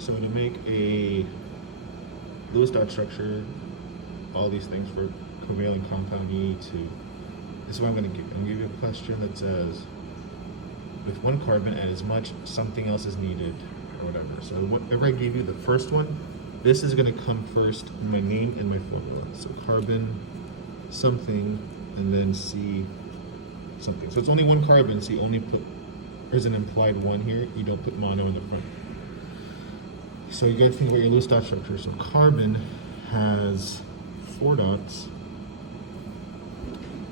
So to make a Lewis dot structure, all these things for covalent compound, you need to, this is what I'm going to give you. I'm going to give you a question that says, with one carbon add as much, something else is needed, or whatever. So whatever I gave you, the first one, this is going to come first in my name and my formula. So carbon something, and then C something. So it's only one carbon, so you only put, there's an implied one here, you don't put mono in the front. So you gotta think about your Lewis dot structure. So carbon has 4 dots,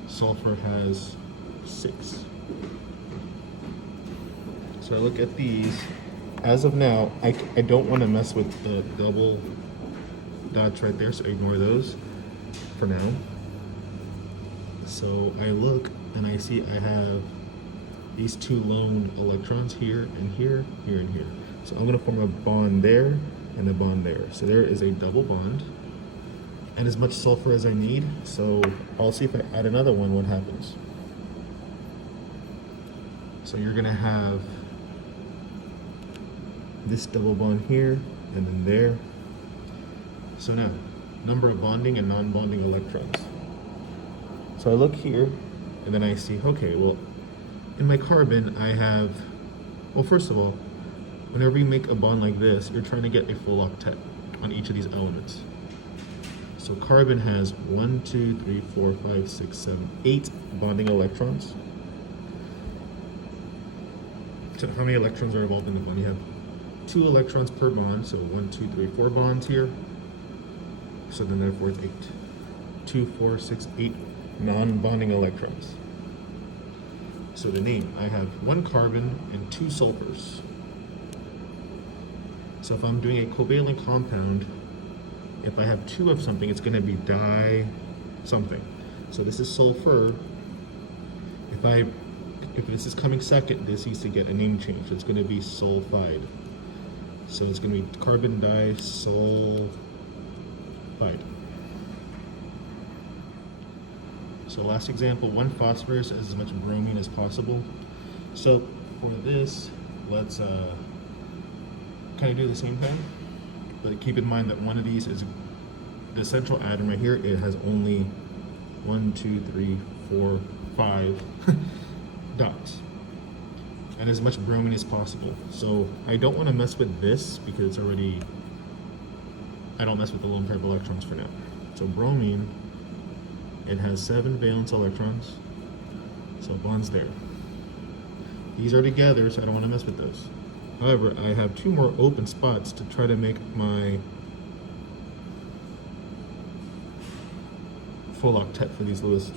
sulfur has 6. So I look at these. As of now, I don't want to mess with the double dots right there, so ignore those for now. So I look and I see I have these 2 lone electrons here and here, here and here. So I'm going to form a bond there and a bond there. So there is a double bond and as much sulfur as I need. So I'll see if I add another one, what happens. So you're going to have this double bond here and then there. So now, number of bonding and non-bonding electrons. So I look here and then I see, okay, well, in my carbon I have, well, first of all, whenever you make a bond like this, you're trying to get a full octet on each of these elements. So carbon has 1, 2, 3, 4, 5, 6, 7, 8 bonding electrons. So how many electrons are involved in the bond? You have 2 electrons per bond, so 1, 2, 3, 4 bonds here. So then therefore it's 8. 2, 4, 6, 8 non-bonding electrons. So the name, I have 1 carbon and 2 sulfurs. So if I'm doing a covalent compound, if I have 2 of something, it's going to be di something. So this is sulfur. If this is coming second, this needs to get a name change. It's going to be sulfide. So it's going to be carbon disulfide. So last example, 1 phosphorus as much bromine as possible. So for this, let's kind of do the same thing, but keep in mind that one of these is the central atom right here. It has only 1, 2, 3, 4, 5 dots, and as much bromine as possible. So I don't want to mess with this because it's already, I don't mess with the lone pair of electrons for now. So bromine, it has 7 valence electrons, so bonds there. These are together, so I don't want to mess with those. However, I have 2 more open spots to try to make my full octet for these Lewis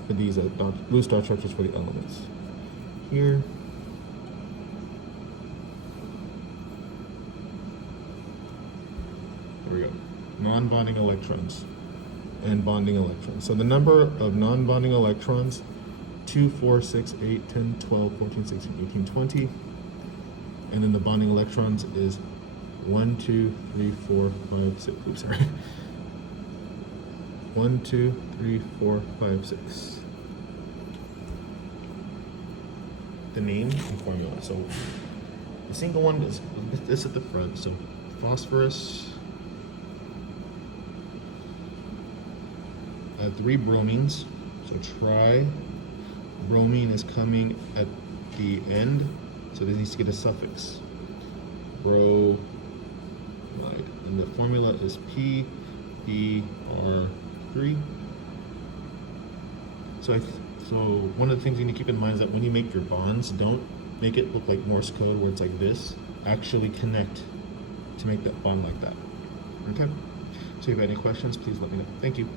dot structures for the elements. Here, there we go. Non-bonding electrons and bonding electrons. So the number of non-bonding electrons, 2, 4, 6, 8, 10, 12, 14, 16, 18, 20. And then the bonding electrons is 1, 2, 3, 4, 5, 6. Oops, sorry. 1, 2, 3, 4, 5, 6. The name and formula. So the single one is this at the front. So phosphorus, 3 bromines. So tri. Bromine is coming at the end. So this needs to get a suffix, bromide, and the formula is PBr3. So one of the things you need to keep in mind is that when you make your bonds, don't make it look like Morse code where it's like this. Actually connect to make that bond like that. Okay? So if you have any questions, please let me know. Thank you.